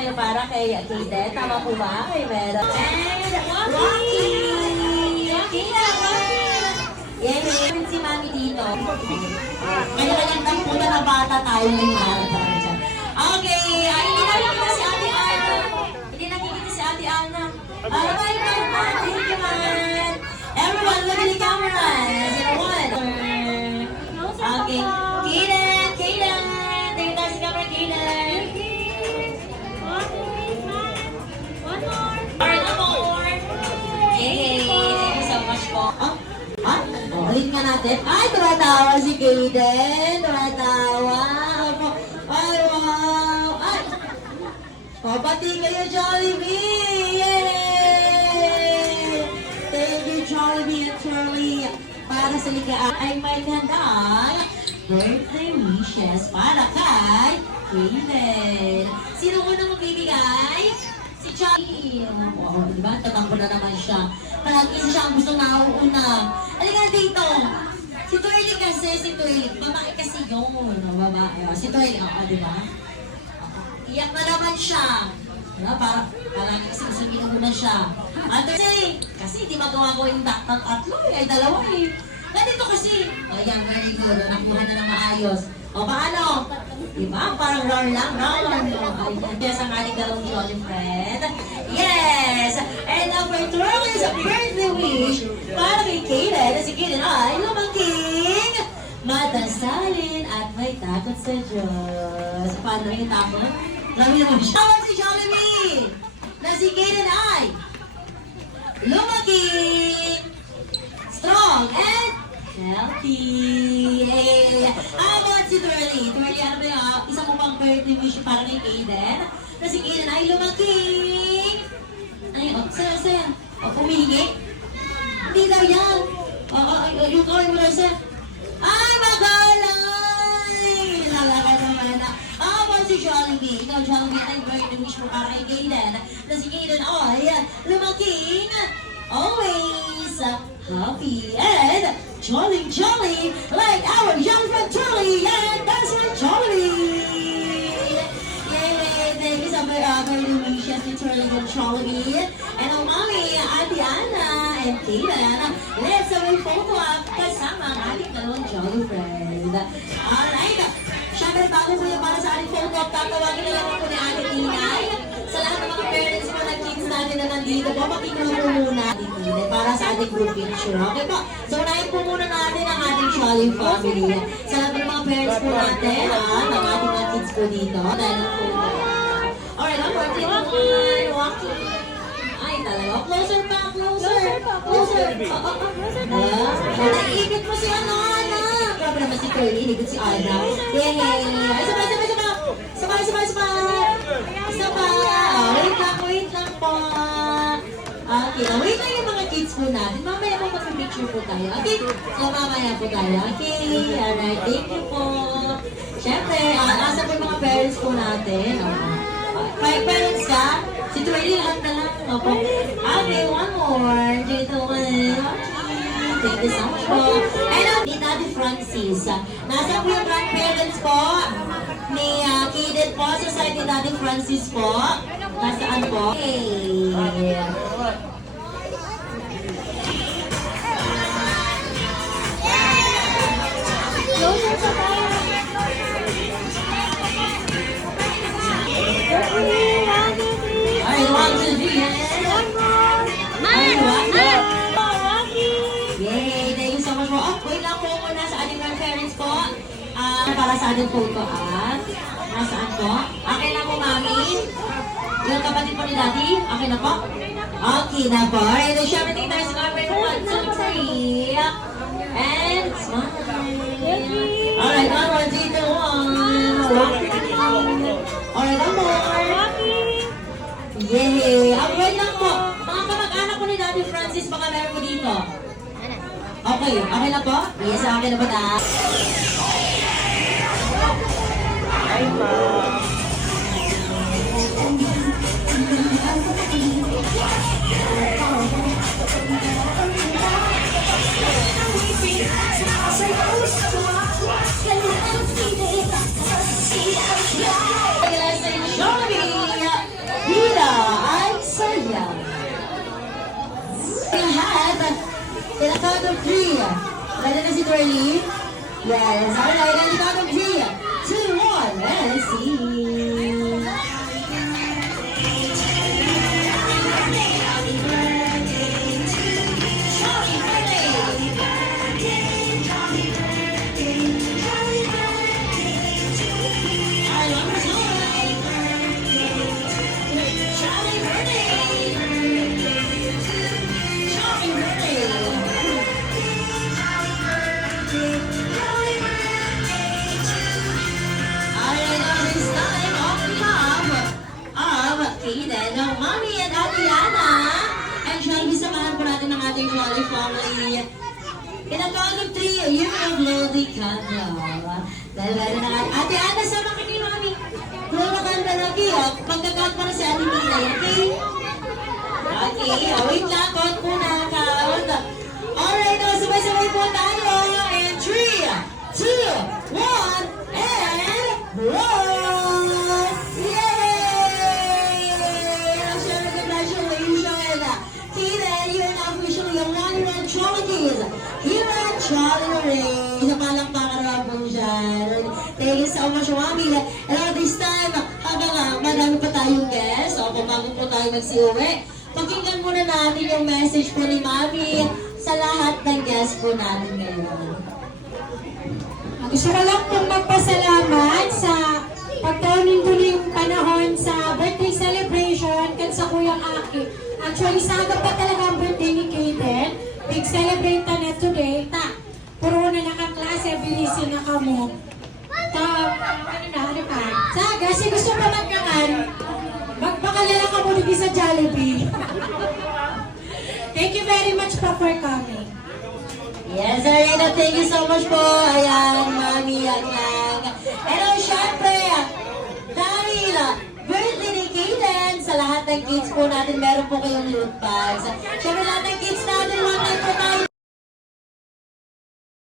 kayo para kay Kayden. Tama po ba? Ay, meron. And Rocky! Kayden, Rocky! Yay! Si Mami dito. Kaya-kanyang tampunan na bata tayo ngayon. Okay, ay hindi nakikita si Ate Ana. Hindi nakikita si Ate Ana. Bye-bye, man. Thank you, man. Everyone, look at the camera. 01. Okay. Kayden, Kayden. Tingin tayo sa camera, Kayden. One more. Alright, one more. Yay! Thank you so much po. Ulit nga natin. Ay, tumatawa si Kayden. Tumatawa. Ay, wow. Ay. Pati kayo, Jollibee. Yay! Thank you, Jollibee and Charlie. Para sa ligaan ay may handang birthday wishes para kay Kayden. Sino unang magbibigay? Si Charlie. Oo, diba? Tatampo na naman siya. Palagi siya ang gusto na una. Halika dito. Si Twirly kasi, si Twirly. Babae kasi yun. Babae. Si Twirly, diba? Iyak na naman siya. Diba? Palagi kasi gusto na siya. Kasi hindi magawa ko yung tatlo ay dalawa eh. Nandito kasi. Ayan, very good. Nakuha na ng maayos. O paano? Diba? Parang round lang. Ayan. Yes, ang ating dalawang jolly friend. Yes! And number 12 is a birthday wish para kay Kayden. Si Kayden ay lumaking, madasalin at may takot sa Diyos. Paano yung takot? Grabe naman siya. Tawag si Jollibee na si Kayden ay lumaking, strong, and healthy. Yay! How about si Twirly? Twirly, ano ba yung isa mo pang birthday wish para kay Kayden? Na si Kayden ay lumaking. Ay, sir. Pumihingi? Hindi daw yan. Yung kawin mo lang, sir. Ay, magaling! Lalaka naman na. How about si Jollibee? Ikaw, Jollibee, ay birthday wish mo para kay Kayden. Na si Kayden ay lumaking. Always happy and jolly, like our young friend Charlie, and that's my Jollibee. Yay! Thank you so much for the wishes to Charlie and Jollibee. And ang mami, Ate Ana, and Kayden. Let's have a photo up kasama ang ating dalawang jolly friend. Alright. Siyempre, bago po yung para sa ating photo up, tatawagin na lang po ni Ate Tinay. Sa lahat ng mga parents mo na kids natin na nandito po, makikita po muna para sa ating group picture. Okay po? So, unahin po muna natin ang ating Jolly family. Sa lahat ng mga parents po natin, ng ating mga kids po dito. Dahil ang photo. Alright, number 3, walking. Ay, talaga. Closer pa, closer. Naiikot mo si Ana. Grabe naman si Curly, ikot si Ana. Yay! Ay, sabay. Isa pa. Wait lang po. Okay, wait lang yung mga kids po natin. Mamaya po mag-picture po tayo. Okay? So, mamaya po tayo. Okay, alright. Thank you po. Siyempre, nasa po yung mga parents po natin. Parents ka? Si Twirly lahat na lang. Okay, one more. Dito one. Okay, thank you so much po. And ni Daddy Francis. Nasa po yung grandparents po ni Kayden po sa side ni Daddy Francis po. Nasaan po? Okay. Closer sa tayo. Alright, 1, 2, 3. One more. Rocky. Yay! Thank you so much po. Wait lang po muna sa ating grandparents po. Para sa ating photo nasaan po? Okay na po, Mami? Yung kapatid po ni Daddy? Okay na po? Okay na po. Alright, so syempre tingin tayo sa camera. 1, 2, 3. And smile. Alright, 1, 2, 3, 2, 1. Alright, one more. Yay! Wait lang po. Mga kamag-anak ko ni Daddy Francis, baka meron po dito. Okay na po? Yes, okay na po na. Hi, Ma. Jollibee! Kimberly. Yes, alright, and count of 3, 2, 1, let's see. Kaden, ng Mommy and Adriana. And syempre, samahan po natin ang ating Jolly family. In a count of 3, you will blow the candle. Dahil meron na Ate Ana, sama ka ni Mommy. Blow the candle lagi, oh. Pagka-count pa na si Ate Tina, okay? Okay, wait lang, count muna, count. Alright, sabay-sabay po tayo. And 3, 2, 1, and blow! Here at Charlie Ray. Sa palakpakan naman po dyan. Thank you so much, Mami. And at this time, habang marami pa tayong guests, o kung bago po tayo magsiuwi, pakinggan muna natin yung message po ni Mami sa lahat ng guests po natin ngayon. Gusto ko lang pong magpasalamat sa pagtawnin ko yung panahon sa birthday celebration kan sa Kuyang Aki. Actually, saga pa talaga ang birthday ni Kaden. Big celebrate na today. Puro na nakaklase, bilisin na kamo. Ano pa? Saga, si gusto pa magkakan, magpakalala ka mo sa Jollibee. Thank you very much po for coming. Yes, Arena, thank you so much po. Ayan, Mami, yan lang. And syempre, dahil birthday ni Kaden, sa lahat ng kids po natin, meron po kayong loot bags. Syempre, lahat ng kids natin, one time po tayo.